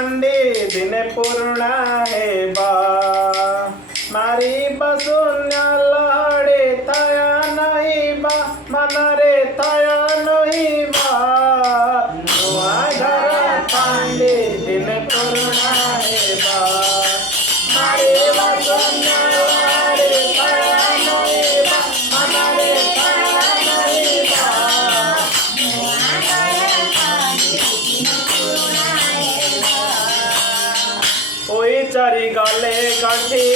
कांडी दिने पूर्ण हेबा मारी बसुन्या लहडे थया नहीं बा मन रे थया नहीं बा नुआ घर कांडी दिने पूर्ण हेबा मारी बसुन्या लहडे थया नहीं बा मन रे थया नहीं बा ओई चारी गाले गांठी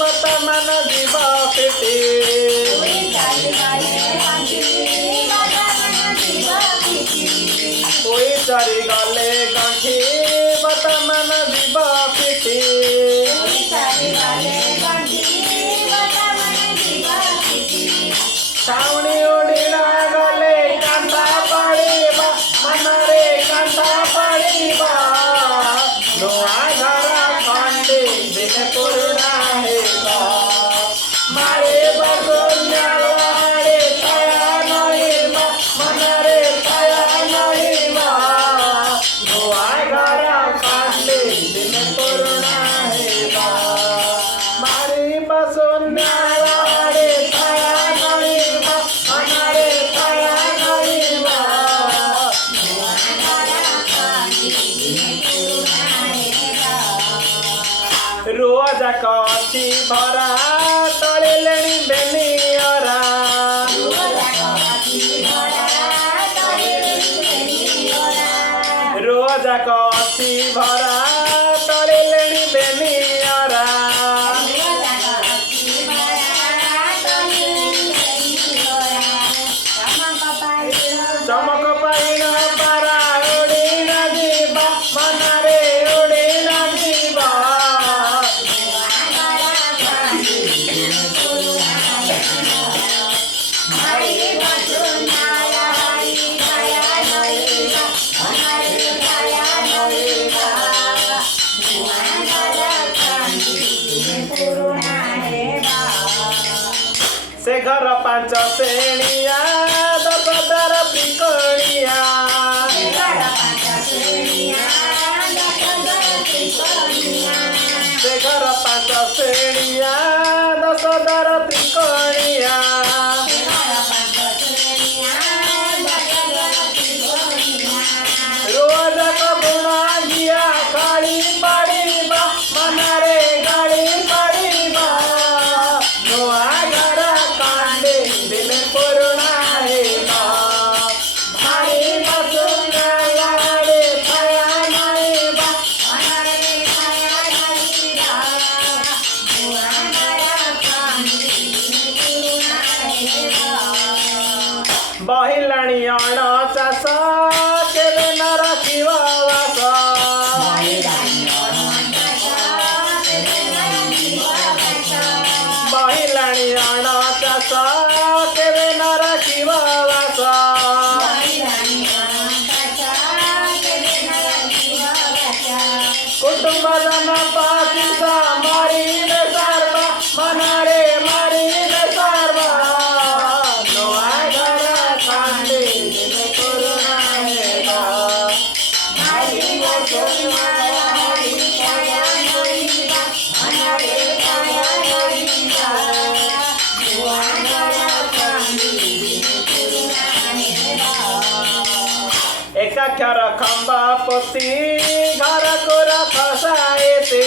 मत मन जीवा पिटी ओई चारी गाले गांठी मत मन जीवा पिटी छावणी उड़ीना गले कांता पड़ीबा मन रे कांता पड़ीबा नुआ घरा कांडी दिन पूर्ण हेबा मारे बसुन्या लहडे थया नहीं बा मन रे थया नहीं बा नुआ घरा कांडी दिन पूर्ण हेबा मारी बसुन्या लहडे थया नहीं बा मन रे थया नहीं बा रोज कथी भरा तले लेनी बेनियरा रोज कथी भरा तले लेनी बेनियरा चमक पाइन पारा उड़ी न जीवा मन रे उड़ी न जीवा से घर पांच श्रेणिया दर पिकड़िया से घर पांच श्रेणिया दर पिकड़िया रोज कबुना जिया गाड़ी पड़ीबा मन रे गाड़ी पड़ीबा नुआ घर कांडी दिन पूर्ण हेबा भारी बसुन्या लहडे थया नहीं बा बहिलाणी अण चाष केबे न रखिबा वास बहिलाणी अण चाष केबे न रखिबा वास कुटुंब जन पाकिसा मारी बेसारबा मन रे मारी बेसारबा नुआ घर कांडी दिन पूर्ण हेबा मारी बसुन्या लहडे थया नहीं बा मन रे थया नहीं बा नुआ घर कांडी दिन पूर्ण हेबा एकाख्यार खंबा पोती घर को रखसा येते